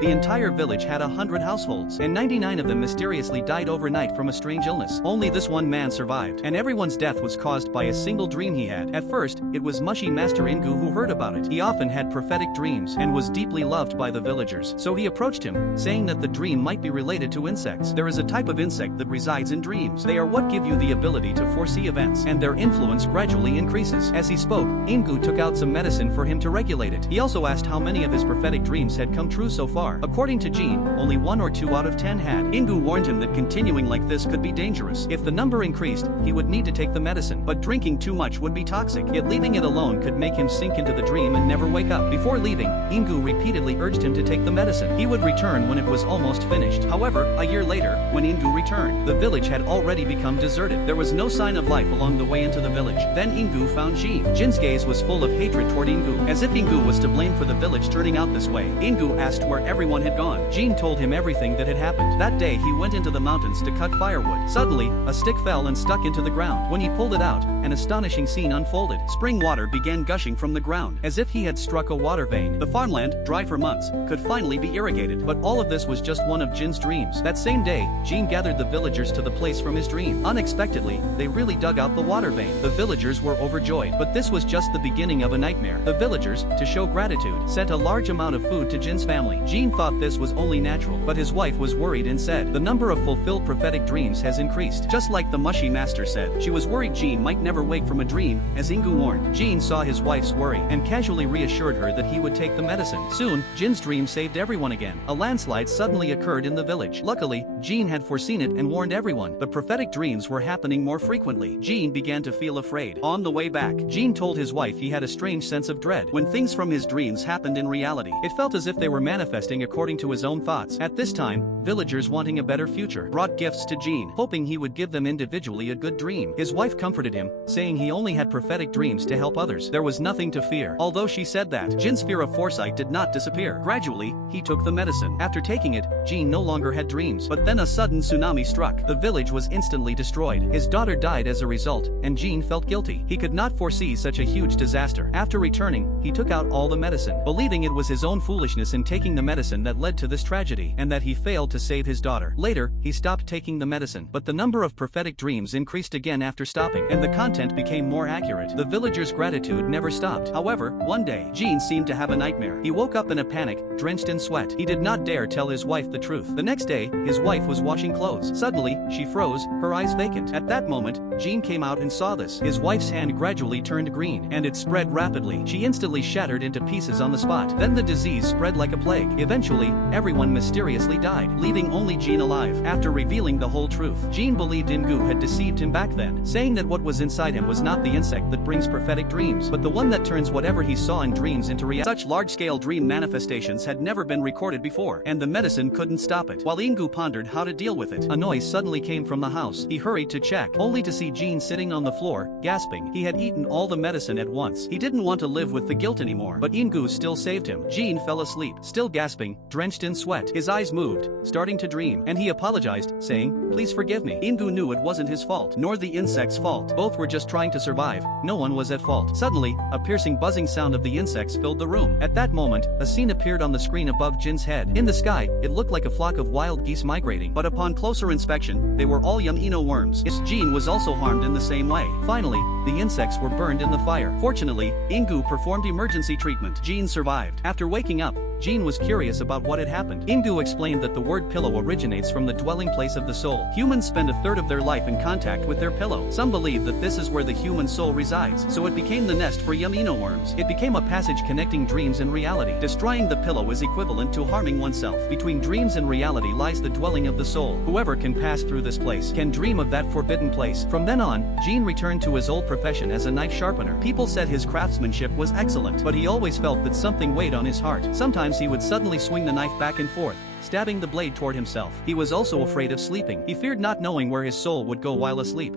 The entire village had 100 households, and 99 of them mysteriously died overnight from a strange illness. Only this one man survived, and everyone's death was caused by a single dream he had. At first, it was Mushy Master Ingu who heard about it. He often had prophetic dreams and was deeply loved by the villagers, so he approached him, saying that the dream might be related to insects. There is a type of insect that resides in dreams. They are what give you the ability to foresee events, and their influence gradually increases. As he spoke, Ingu took out some medicine for him to regulate it. He also asked how many of his prophetic dreams had come true so far. According to Jean, only 1 or 2 out of 10 had. Ingu warned him that continuing like this could be dangerous. If the number increased, he would need to take the medicine, but drinking too much would be toxic. Yet leaving it alone could make him sink into the dream and never wake up. Before leaving, Ingu repeatedly urged him to take the medicine. He would return when it was almost finished. However, a year later, when Ingu returned, the village had already become deserted. There was no sign of life along the way into the village. Then Ingu found Jean. Jin's gaze was full of hatred toward Ingu, as if Ingu was to blame for the village turning out this way. Ingu asked where everyone had gone. Jean told him everything that had happened. That day he went into the mountains to cut firewood. Suddenly, a stick fell and stuck into the ground. When he pulled it out, an astonishing scene unfolded. Spring water began gushing from the ground, as if he had struck a water vein. The farmland, dry for months, could finally be irrigated. But all of this was just one of Jin's dreams. That same day, Jean gathered the villagers to the place from his dream. Unexpectedly, they really dug out the water vein. The villagers were overjoyed, but this was just the beginning of a nightmare. The villagers, to show gratitude, sent a large amount of food to Jin's family. Jean thought this was only natural, but his wife was worried and said, "The number of fulfilled prophetic dreams has increased." Just like the Mushy Master said, she was worried Jean might never wake from a dream, as Ingu warned. Jean saw his wife's worry and casually reassured her that he would take the medicine. Soon, Jin's dream saved everyone again. A landslide suddenly occurred in the village. Luckily, Jean had foreseen it and warned everyone. The prophetic dreams were happening more frequently. Jean began to feel afraid. On the way back, Jean told his wife he had a strange sense of dread when things from his dreams happened in reality. It felt as if they were manifesting according to his own thoughts. At this time, villagers wanting a better future brought gifts to Jean, hoping he would give them individually a good dream. His wife comforted him, saying he only had prophetic dreams to help others. There was nothing to fear. Although she said that, Jin's fear of foresight did not disappear. Gradually, he took the medicine. After taking it, Jean no longer had dreams. But then a sudden tsunami struck. The village was instantly destroyed. His daughter died as a result, and Jean felt guilty. He could not foresee such a huge disaster. After returning, he took out all the medicine, believing it was his own foolishness in taking the medicine that led to this tragedy, and that he failed to save his daughter. Later, he stopped taking the medicine, but the number of prophetic dreams increased again after stopping, and the content became more accurate. The villagers' gratitude never stopped. However, one day, Jean seemed to have a nightmare. He woke up in a panic, drenched in sweat. He did not dare tell his wife the truth. The next day, his wife was washing clothes. Suddenly, she froze, her eyes vacant. At that moment, Jean came out and saw this. His wife's hand gradually turned green, and it spread rapidly. She instantly shattered into pieces on the spot. Then the disease spread like a plague. Eventually, everyone mysteriously died, leaving only Jean alive. After revealing the whole truth, Jean believed Ingu had deceived him back then, saying that what was inside him was not the insect that brings prophetic dreams, but the one that turns whatever he saw in dreams into reality. Such large-scale dream manifestations had never been recorded before, and the medicine couldn't stop it. While Ingu pondered how to deal with it, a noise suddenly came from the house. He hurried to check, only to see Jean sitting on the floor, gasping. He had eaten all the medicine at once. He didn't want to live with the guilt anymore, but Ingu still saved him. Jean fell asleep, still gasping, drenched in sweat. His eyes moved, starting to dream, and he apologized, saying, "Please forgive me." Ingu knew it wasn't his fault, nor the insect's fault. Both were just trying to survive. No one was at fault. Suddenly, a piercing buzzing sound of the insects filled the room. At that moment, a scene appeared on the screen above Jin's head. In the sky, it looked like a flock of wild geese migrating, but upon closer inspection, they were all Yamino worms. Jean was also harmed in the same way. Finally, the insects were burned in the fire. Fortunately, Ingu performed emergency treatment. Jean survived. After waking up, Jean was curious about what had happened. Ingu explained that the word pillow originates from the dwelling place of the soul. Humans spend a third of their life in contact with their pillow. Some believe that this is where the human soul resides, so it became the nest for Yamino worms. It became a passage connecting dreams and reality. Destroying the pillow is equivalent to harming oneself. Between dreams and reality lies the dwelling of the soul. Whoever can pass through this place can dream of that forbidden place. From then on, Jean returned to his old profession as a knife sharpener. People said his craftsmanship was excellent, but he always felt that something weighed on his heart. Sometimes he would suddenly swing the knife back and forth, stabbing the blade toward himself. He was also afraid of sleeping. He feared not knowing where his soul would go while asleep.